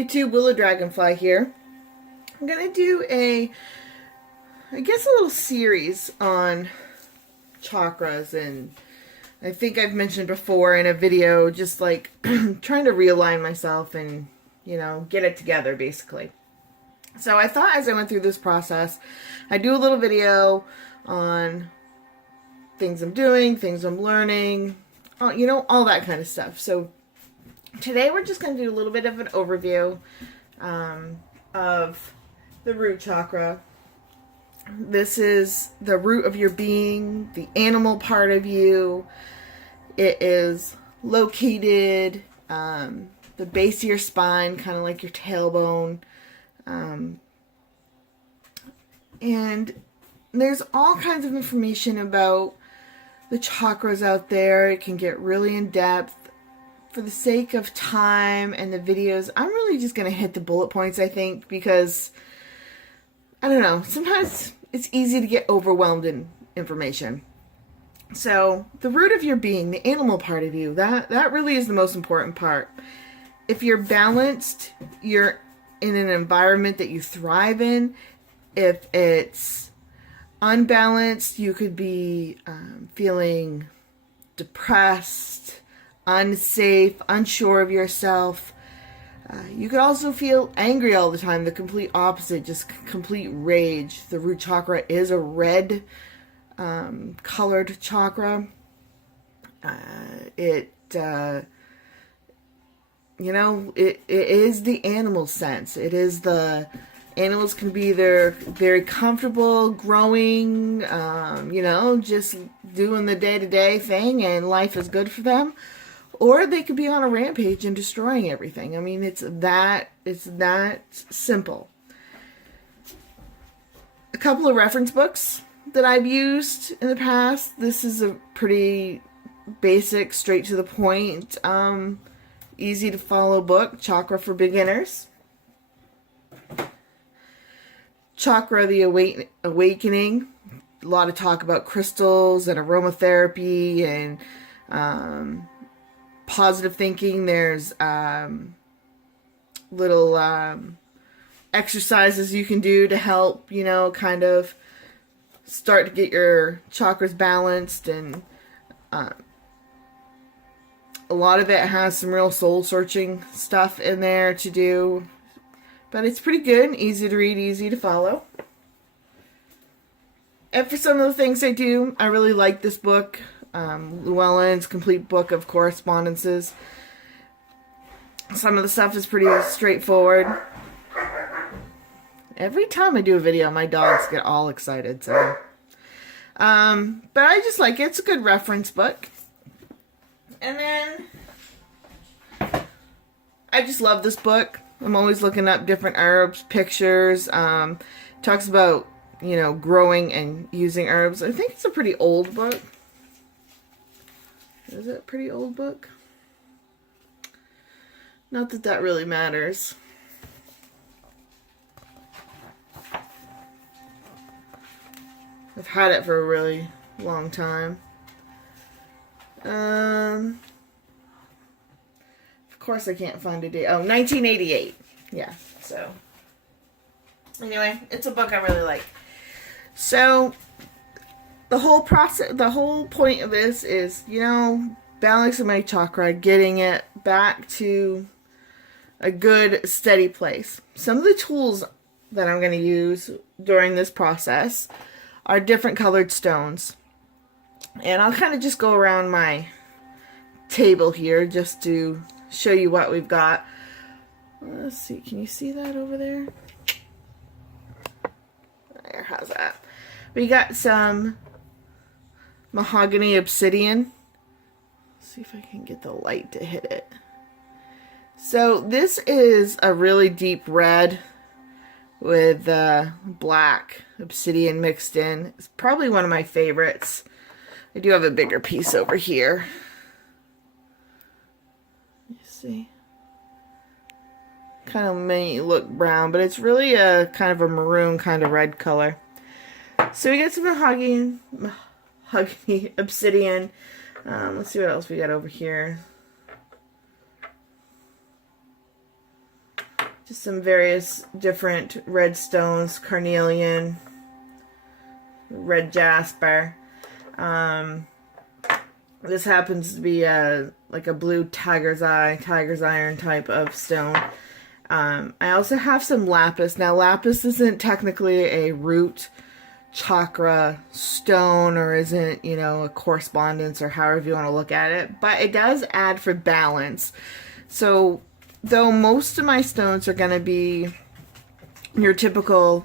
YouTube, Willow Dragonfly here. I'm going to do I guess a little series on chakras, and I think I've mentioned before in a video, just like trying to realign myself and, get it together basically. So I thought as I went through this process, I'd do a little video on things I'm doing, things I'm learning, all that kind of stuff. So today we're just going to do a little bit of an overview of the root chakra. This is the root of your being, the animal part of you. It is located the base of your spine, kind of like your tailbone. And there's all kinds of information about the chakras out there. It can get really in depth. For the sake of time and the videos, I'm really just going to hit the bullet points, I think, because, I don't know, sometimes it's easy to get overwhelmed in information. So, the root of your being, the animal part of you, that really is the most important part. If you're balanced, you're in an environment that you thrive in. If it's unbalanced, you could be feeling depressed, unsafe, unsure of yourself. You could also feel angry all the time, the complete opposite, just complete rage. The root chakra is a red colored chakra. It is the animal sense. It is the animals can be either very comfortable growing, just doing the day-to-day thing and life is good for them. Or they could be on a rampage and destroying everything. I mean, it's that simple. A couple of reference books that I've used in the past. This is a pretty basic, straight to the point, easy to follow book, Chakra for Beginners. Chakra, the Awakening. A lot of talk about crystals and aromatherapy and positive thinking. There's little exercises you can do to help, kind of start to get your chakras balanced. And a lot of it has some real soul-searching stuff in there to do. But it's pretty good, easy to read, easy to follow. And for some of the things I do, I really like this book. Llewellyn's Complete Book of Correspondences. Some of the stuff is pretty straightforward. Every time I do a video, my dogs get all excited. So, but I just like it. It's a good reference book. And then I just love this book. I'm always looking up different herbs, pictures. Talks about, growing and using herbs. I think it's a pretty old book. Is it a pretty old book? Not that that really matters. I've had it for a really long time. Of course I can't find a date. Oh, 1988. Yeah, so. Anyway, it's a book I really like. So, the whole process, the whole point of this is, balancing my chakra, getting it back to a good, steady place. Some of the tools that I'm going to use during this process are different colored stones. And I'll kind of just go around my table here just to show you what we've got. Let's see, can you see that over there? There, how's that? We got some mahogany obsidian. Let's see if I can get the light to hit it. So this is a really deep red with black obsidian mixed in. It's probably one of my favorites. I do have a bigger piece over here. You see? Kind of may look brown, but it's really a kind of a maroon kind of red color. So we got some mahogany obsidian. Let's see what else we got over here. Just some various different red stones, carnelian, red jasper. This happens to be like a blue tiger's iron type of stone. I also have some lapis. Now, lapis isn't technically a root chakra stone, or isn't, you know, a correspondence, or however you want to look at it, but it does add for balance. So, though most of my stones are going to be your typical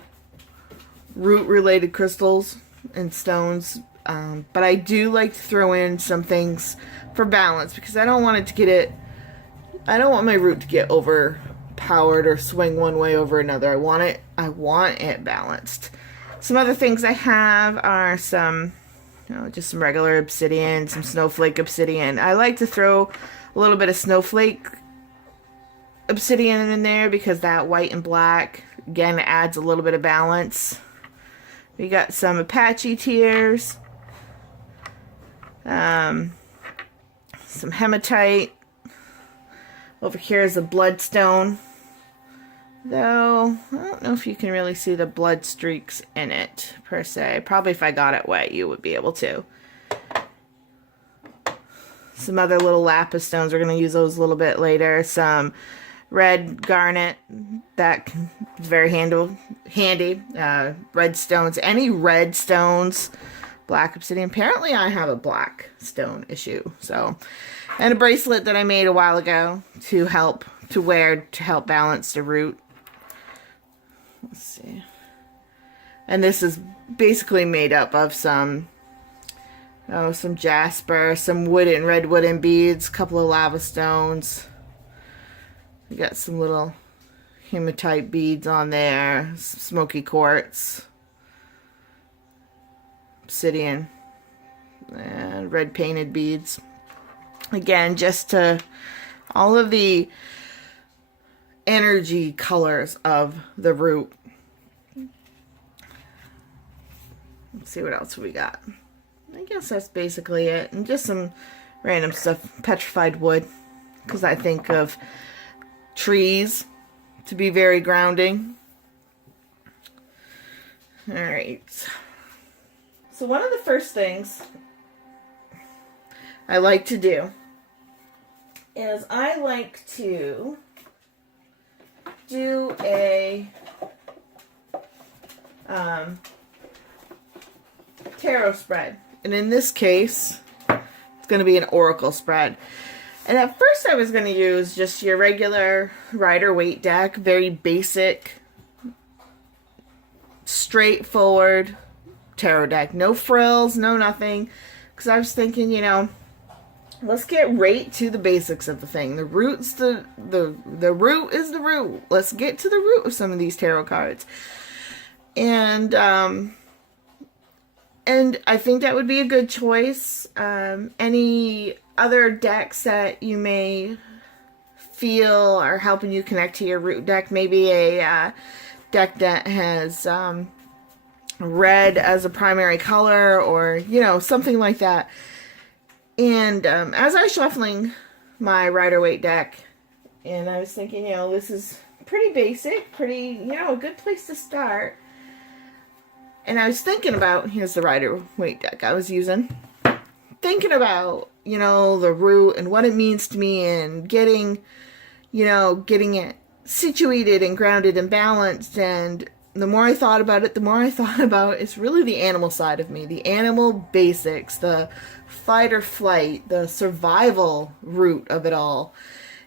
root-related crystals and stones, but I do like to throw in some things for balance, because I don't want my root to get overpowered or swing one way over another. I want it balanced. Some other things I have are some, just some regular obsidian, some snowflake obsidian. I like to throw a little bit of snowflake obsidian in there, because that white and black, again, adds a little bit of balance. We got some Apache tears, some hematite. Over here is a bloodstone, though I don't know if you can really see the blood streaks in it per se. Probably if I got it wet, you would be able to. Some other little lapis stones, we're going to use those a little bit later. Some red garnet, that is very handy. Red stones, any red stones. Black obsidian. Apparently I have a black stone issue. So, and a bracelet that I made a while ago to help balance the root. Let's see. And this is basically made up of some jasper, some red wooden beads, a couple of lava stones. We got some little hematite beads on there, some smoky quartz, obsidian, and red painted beads. Again, just to all of the energy colors of the root. Let's see what else we got. I guess that's basically it. And just some random stuff. Petrified wood, because I think of trees to be very grounding. Alright. So one of the first things I like to do is I like to do a tarot spread. And in this case, it's going to be an oracle spread. And at first I was going to use just your regular Rider-Waite deck, very basic, straightforward tarot deck. No frills, no nothing. Because I was thinking, let's get right to the basics of the thing. The root's the root is the root. Let's get to the root of some of these tarot cards. And I think that would be a good choice. Any other decks that you may feel are helping you connect to your root deck, maybe a deck that has red as a primary color, or something like that. And as I was shuffling my Rider-Waite deck, and I was thinking, this is pretty basic, a good place to start. And I was thinking about, here's the Rider-Waite deck I was using, thinking about, the root and what it means to me, and getting it situated and grounded and balanced. And the more I thought about it, it's really the animal side of me, the animal basics, the fight or flight, the survival root of it all.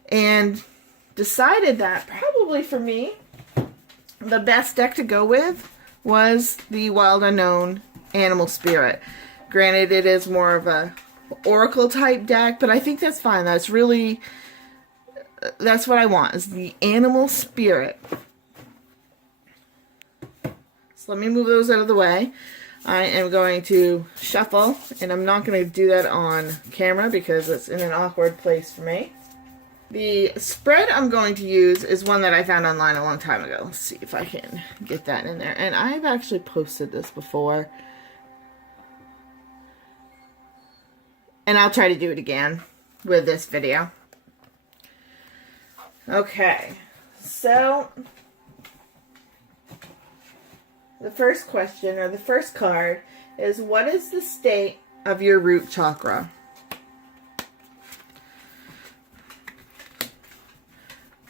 And decided that probably for me, the best deck to go with was the Wild Unknown Animal Spirit. Granted, it is more of a oracle type deck, but I think that's fine. That's what I want, is the animal spirit. So let me move those out of the way. I am going to shuffle, and I'm not going to do that on camera because it's in an awkward place for me. The spread I'm going to use is one that I found online a long time ago. Let's see if I can get that in there. And I've actually posted this before. And I'll try to do it again with this video. Okay. So, the first question, or the first card, is what is the state of your root chakra?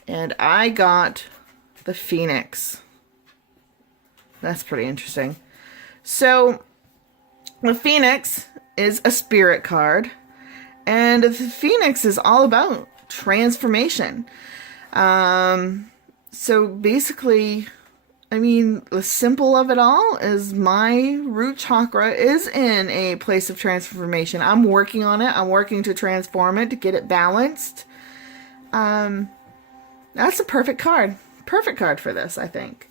And I got the Phoenix. That's pretty interesting. So, the Phoenix is a spirit card. And the Phoenix is all about transformation. So basically, I mean, the simple of it all is my root chakra is in a place of transformation. I'm working on it. I'm working to transform it, to get it balanced. That's a perfect card. Perfect card for this, I think.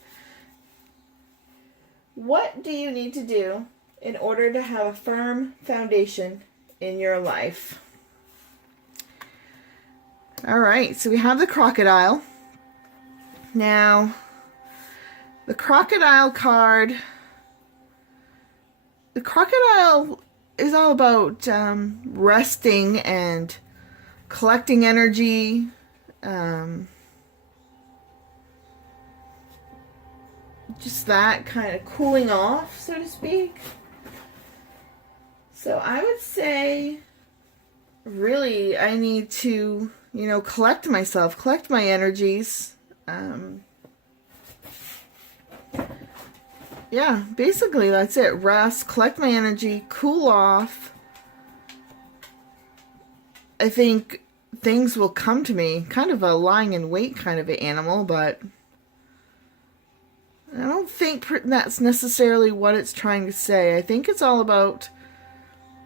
What do you need to do in order to have a firm foundation in your life? All right, so we have the crocodile. Now, the crocodile card, the crocodile is all about resting and collecting energy, just that kind of cooling off, so to speak. So I would say, really, I need to, collect myself, collect my energies. Yeah, basically that's it. Rest, collect my energy, cool off. I think things will come to me. Kind of a lying in wait kind of an animal, but I don't think that's necessarily what it's trying to say. I think it's all about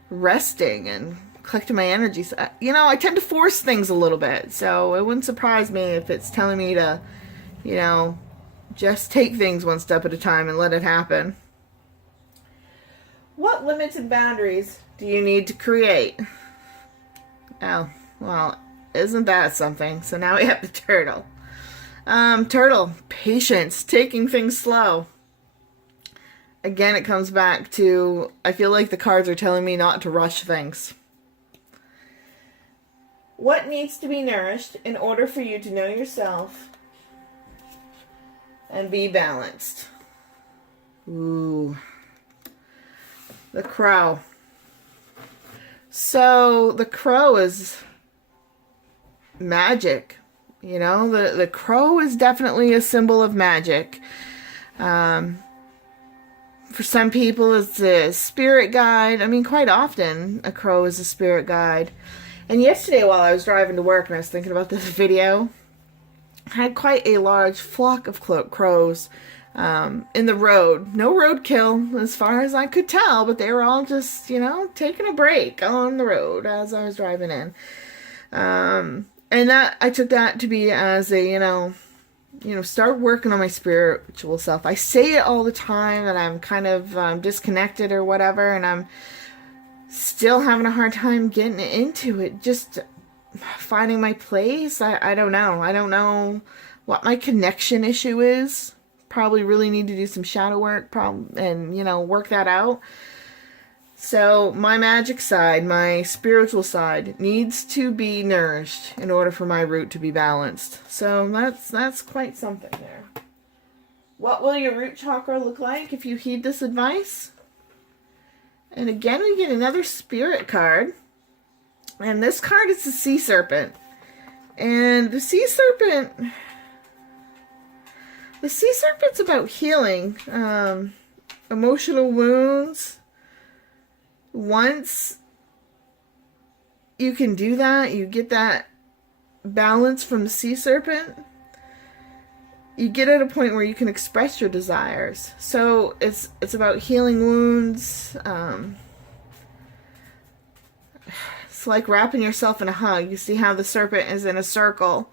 resting and collecting my energies. I tend to force things a little bit, so it wouldn't surprise me if it's telling me to, just take things one step at a time and let it happen. What limits and boundaries do you need to create? Oh, well, isn't that something? So now we have the turtle. Turtle, patience, taking things slow. Again, it comes back to, I feel like the cards are telling me not to rush things. What needs to be nourished in order for you to know yourself and be balanced? Ooh. The crow. So, the crow is magic. The crow is definitely a symbol of magic. For some people, it's a spirit guide. I mean, quite often, a crow is a spirit guide. And yesterday, while I was driving to work and I was thinking about this video, I had quite a large flock of crows in the road. No roadkill, as far as I could tell, but they were all just, taking a break on the road as I was driving in. And that, I took that to be as a, start working on my spiritual self. I say it all the time that I'm kind of disconnected or whatever, and I'm still having a hard time getting into it, just finding my place. I don't know. I don't know what my connection issue is. Probably really need to do some shadow work and, work that out. So my magic side, my spiritual side, needs to be nourished in order for my root to be balanced. So that's quite something there. What will your root chakra look like if you heed this advice? And again, we get another spirit card. And this card is the sea serpent. And the sea serpent's about healing, emotional wounds. Once you can do that, you get that balance from the sea serpent, you get at a point where you can express your desires. So it's about healing wounds. It's like wrapping yourself in a hug. You see how the serpent is in a circle,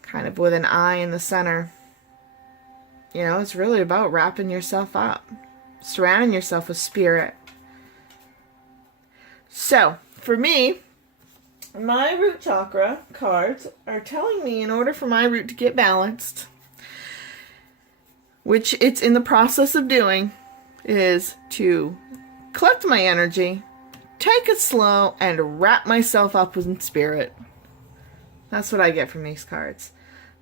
kind of with an eye in the center. It's really about wrapping yourself up, surrounding yourself with spirit. So, for me, my root chakra cards are telling me in order for my root to get balanced, which it's in the process of doing, is to collect my energy, take it slow, and wrap myself up in spirit. That's what I get from these cards.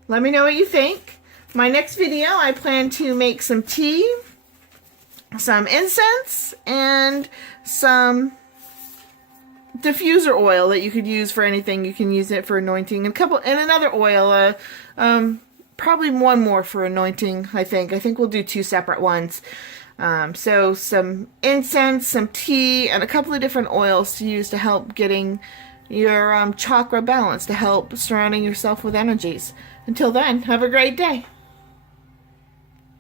Let me know what you think. My next video, I plan to make some tea, some incense, and some diffuser oil that you could use for anything. You can use it for anointing, and another oil, probably one more for anointing. I think we'll do 2 separate ones. So some incense, some tea, and a couple of different oils to use to help getting your chakra balance, to help surrounding yourself with energies. Until then, have a great day.